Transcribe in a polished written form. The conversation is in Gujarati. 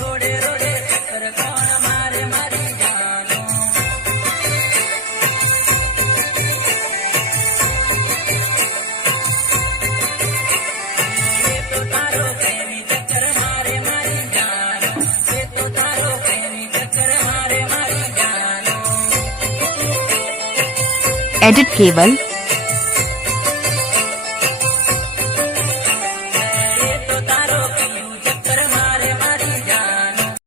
રોડે રોડે ચક્કર કોણ મારે મારી જાનો એ તો તારો પ્રેમી ચક્કર મારે મારી જાનો એ તો તારો પ્રેમી ચક્કર મારે મારી જાનો Edit Cable